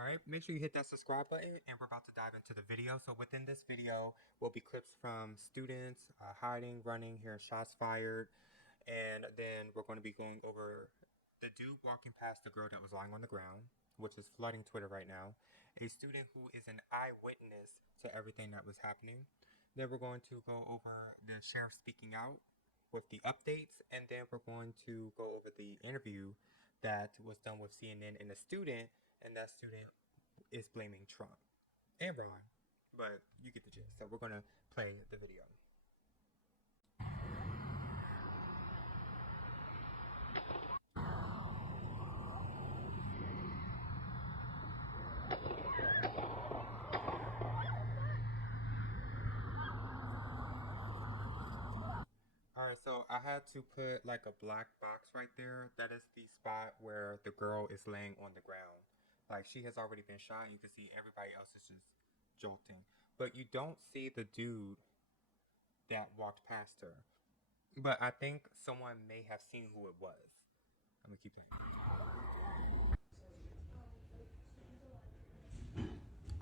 Alright, make sure you hit that subscribe button and we're about to dive into the video. So within this video will be clips from students hiding, running, hearing shots fired, and then we're going to be going over the dude walking past the girl that was lying on the ground, which is flooding Twitter right now, a student who is an eyewitness to everything that was happening. Then we're going to go over the sheriff speaking out with the updates, and then we're going to go over the interview that was done with CNN and a student, and that student is blaming Trump and Ron, but you get the gist. So we're gonna play the video. Alright, so I had to put like a black box right there. That is the spot where the girl is laying on the ground. Like she has already been shot. You can see everybody else is just jolting. But you don't see the dude that walked past her. But I think someone may have seen who it was. I'm gonna keep playing.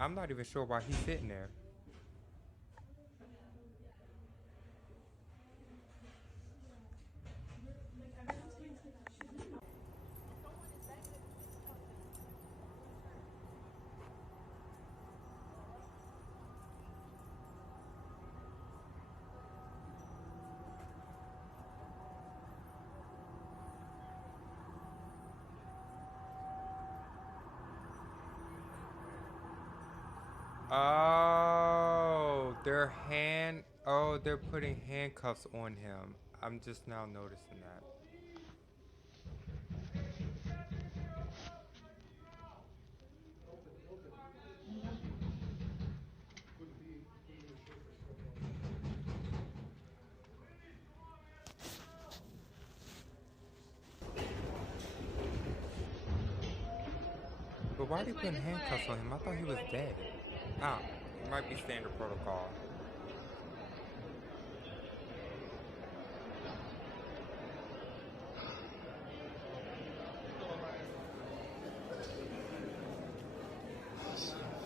I'm not even sure why he's sitting there. They're putting handcuffs on him. I'm just now noticing that. But why are they putting handcuffs on him? I thought he was dead. Oh, it might be standard protocol.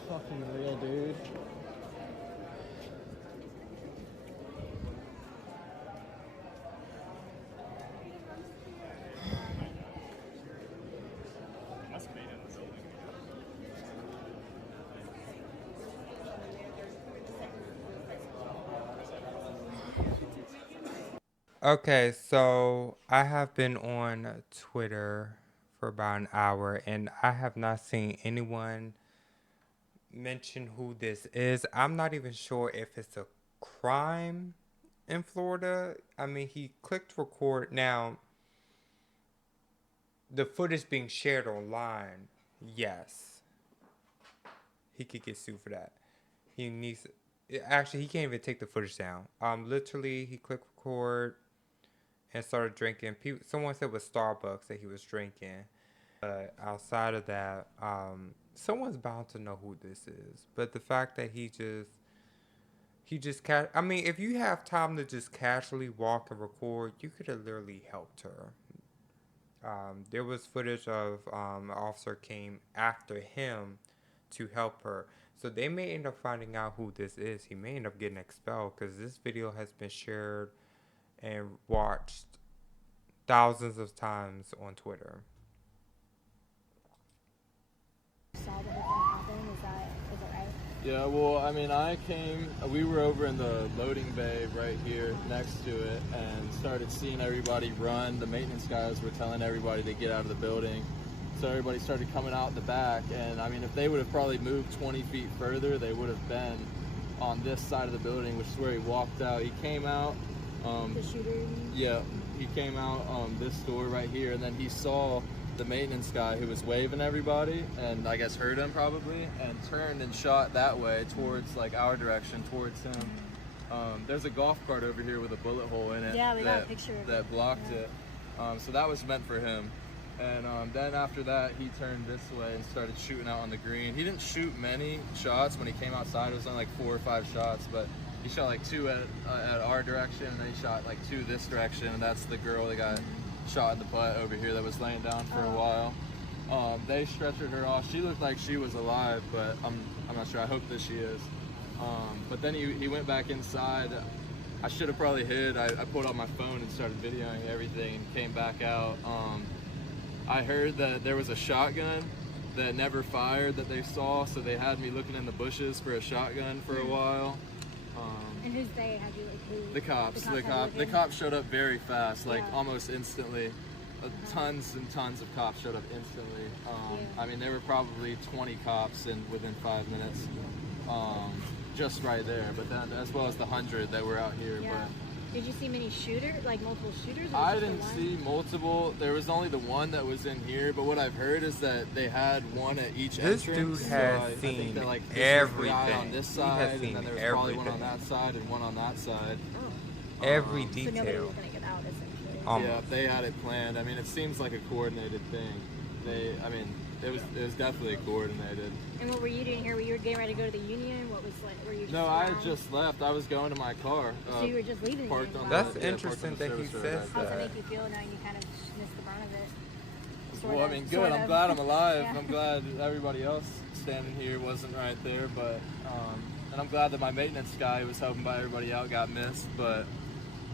Fucking real, dude. Okay, so I have been on Twitter for about an hour and I have not seen anyone mention who this is. I'm not even sure if it's a crime in Florida. I mean, he clicked record. Now, the footage being shared online, yes, he could get sued for that. He needs. Actually, he can't even take the footage down. Literally, he clicked record and started drinking. Someone said with Starbucks that he was drinking. But outside of that, someone's bound to know who this is. But the fact that I mean, if you have time to just casually walk and record, you could have literally helped her. There was footage of an officer came after him to help her. So they may end up finding out who this is. He may end up getting expelled because this video has been shared and watched thousands of times on Twitter. Saw that everything happened. Is that right? Yeah, well, I mean, we were over in the loading bay right here next to it and started seeing everybody run. The maintenance guys were telling everybody to get out of the building. So everybody started coming out the back. And I mean, if they would have probably moved 20 feet further, they would have been on this side of the building, which is where he walked out. He came out. The shooter? Yeah, he came out this door right here, and then he saw the maintenance guy who was waving everybody, and I guess heard him probably, and turned and shot that way towards like our direction, towards him. There's a golf cart over here with a bullet hole in it. Yeah, we got a picture of that blocked it. So that was meant for him. And then after that, he turned this way and started shooting out on the green. He didn't shoot many shots when he came outside. It was only like 4 or 5 shots, but he shot like 2 at our direction, and then he shot like 2 this direction, and that's the girl that got shot in the butt over here that was laying down for a while. They stretchered her off. She looked like she was alive, but I'm not sure. I hope that she is. But then he went back inside. I should have probably hid. I pulled out my phone and started videoing everything and came back out. I heard that there was a shotgun that never fired that they saw, so they had me looking in the bushes for a shotgun for a while. And who's they? Had you, like, who? The cops. The cops showed up very fast, like almost instantly. Tons and tons of cops showed up instantly. I mean, there were probably 20 cops within 5 minutes, just right there. But then, as well as the 100 that were out here. Yeah. But did you see many multiple shooters? Or I didn't see multiple. There was only the one that was in here. But what I've heard is that they had one at each entrance. This dude has I seen think that, like, everything. Guy on this He has side, seen and then there was everything. probably one on that side and one on that side. Every So nobody was detail. gonna get out, essentially. Yeah, they had it planned. I mean, it seems like a coordinated thing. It was definitely coordinated. And what were you doing here? Were you getting ready to go to the union? What was like? Were you just No, I around? had just left. I was going to my car. So you were just leaving. Parked on That's the, interesting parked on the that he service road says right How does there. it make you feel knowing you kind of missed the brunt of it? Sort Well, I of, mean, sort good. I'm of. glad I'm alive. Yeah. I'm glad everybody else standing here wasn't right there, but and I'm glad that my maintenance guy who was helping by everybody out got missed. But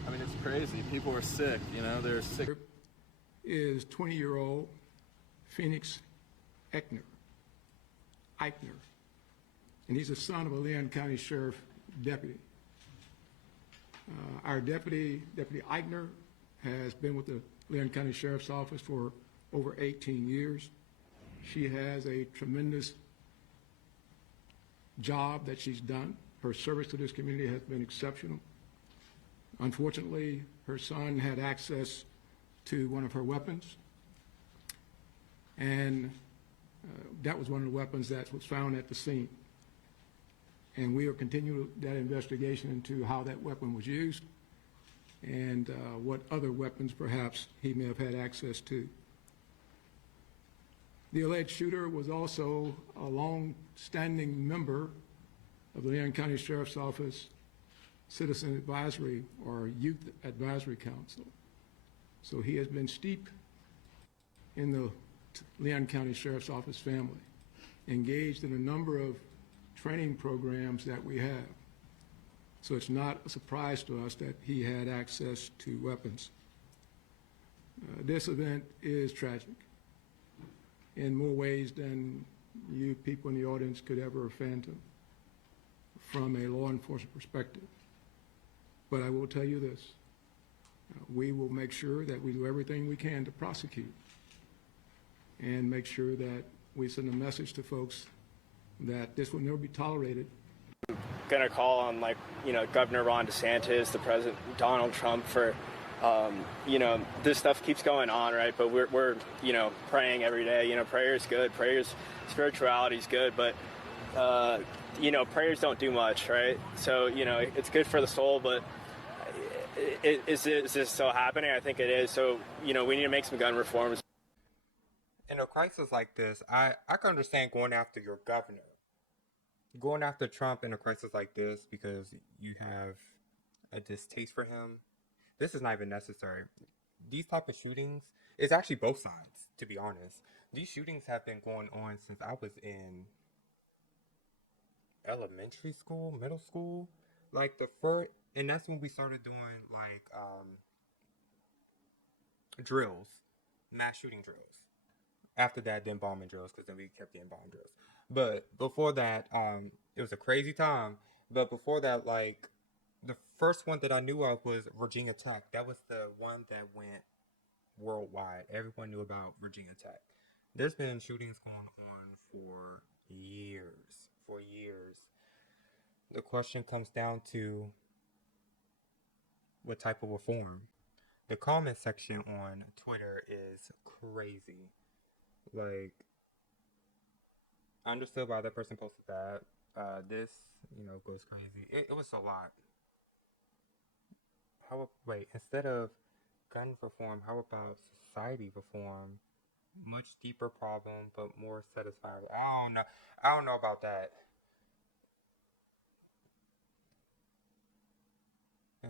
I mean, it's crazy. People are sick. You know, they're sick. Is 20-year-old Phoenix Eichner. And he's the son of a Leon County Sheriff deputy. Our Deputy Eichner, has been with the Leon County Sheriff's Office for over 18 years. She has a tremendous job that she's done. Her service to this community has been exceptional. Unfortunately, her son had access to one of her weapons, and that was one of the weapons that was found at the scene. And we are continuing that investigation into how that weapon was used and what other weapons perhaps he may have had access to. The alleged shooter was also a long-standing member of the Leon County Sheriff's Office Citizen Advisory or Youth Advisory Council. So he has been steeped in the Leon County Sheriff's Office family, engaged in a number of training programs that we have. So it's not a surprise to us that he had access to weapons. This event is tragic in more ways than you people in the audience could ever fathom from a law enforcement perspective. But I will tell you this, we will make sure that we do everything we can to prosecute and make sure that we send a message to folks that this will never be tolerated. Going to call on, like, Governor Ron DeSantis, the President Donald Trump for, this stuff keeps going on, right? But we're praying every day. Prayer is good. Spirituality is good, but, prayers don't do much, right? So, it's good for the soul, but is this still happening? I think it is. So, we need to make some gun reforms. In a crisis like this, I can understand going after your governor. Going after Trump in a crisis like this because you have a distaste for him, this is not even necessary. These type of shootings, it's actually both sides, to be honest. These shootings have been going on since I was in elementary school, middle school. Like and that's when we started doing like drills, mass shooting drills. After that, then bombing drills, because then we kept getting bomb drills. But before that, it was a crazy time. But before that, like, the first one that I knew of was Virginia Tech. That was the one that went worldwide. Everyone knew about Virginia Tech. There's been shootings going on for years. The question comes down to what type of reform. The comment section on Twitter is crazy. Like, I understood why that person posted that. This, goes crazy. It was a lot. Instead of gun reform, how about society reform? Much deeper problem, but more satisfying. I don't know about that. So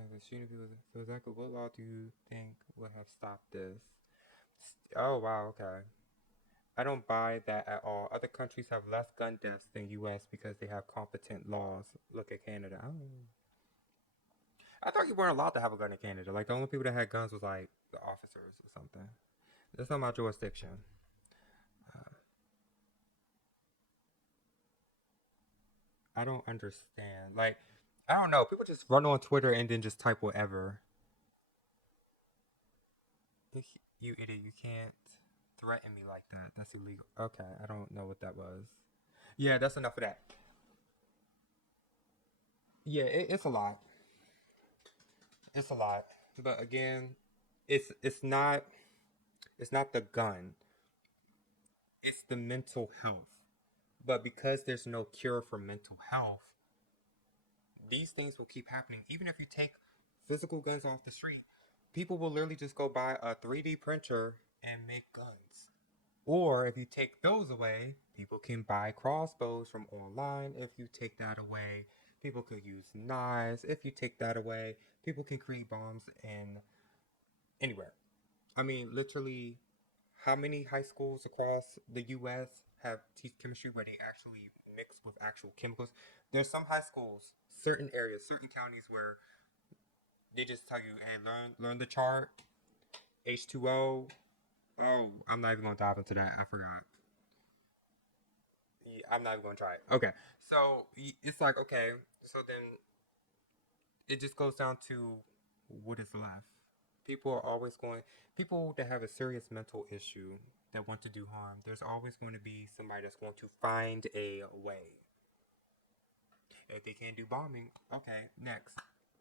exactly what law do you think would have stopped this? Oh, wow, okay. I don't buy that at all. Other countries have less gun deaths than U.S. because they have competent laws. Look at Canada. I thought you weren't allowed to have a gun in Canada. Like, the only people that had guns was, like, the officers or something. That's not my jurisdiction. I don't understand. Like, I don't know. People just run on Twitter and then just type whatever. You idiot. You can't threaten me like that. That's illegal. Okay, I don't know what that was. Yeah, that's enough of that. Yeah, it's a lot. It's a lot. But again, it's not the gun. It's the mental health. But because there's no cure for mental health, these things will keep happening. Even if you take physical guns off the street, people will literally just go buy a 3D printer and make guns. Or if you take those away, people can buy crossbows from online. If you take that away, people could use knives. If you take that away, people can create bombs in anywhere. I mean, literally, how many high schools across the U.S. have teach chemistry where they actually mix with actual chemicals? There's some high schools, certain areas, certain counties where they just tell you, "Hey, learn the chart, H2O." Oh, I'm not even gonna dive into that. I forgot. Yeah, I'm not even gonna try it. Okay, so it's like, okay, so then it just goes down to what is left. People are always going. People that have a serious mental issue that want to do harm. There's always going to be somebody that's going to find a way. If they can't do bombing, okay, next,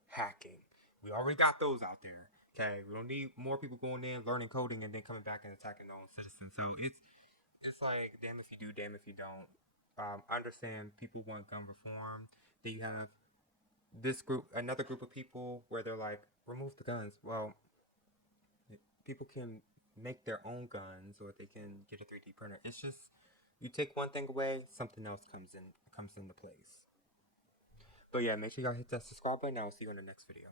hacking. We already got those out there. Okay, we don't need more people going in, learning coding, and then coming back and attacking their own citizens. So it's like, damn if you do, damn if you don't. I understand people want gun reform. Then you have this group, another group of people where they're like, remove the guns. Well, people can make their own guns, or they can get a 3D printer. It's just, you take one thing away, something else comes into place. But yeah, make sure y'all hit that subscribe button. I'll see you in the next video.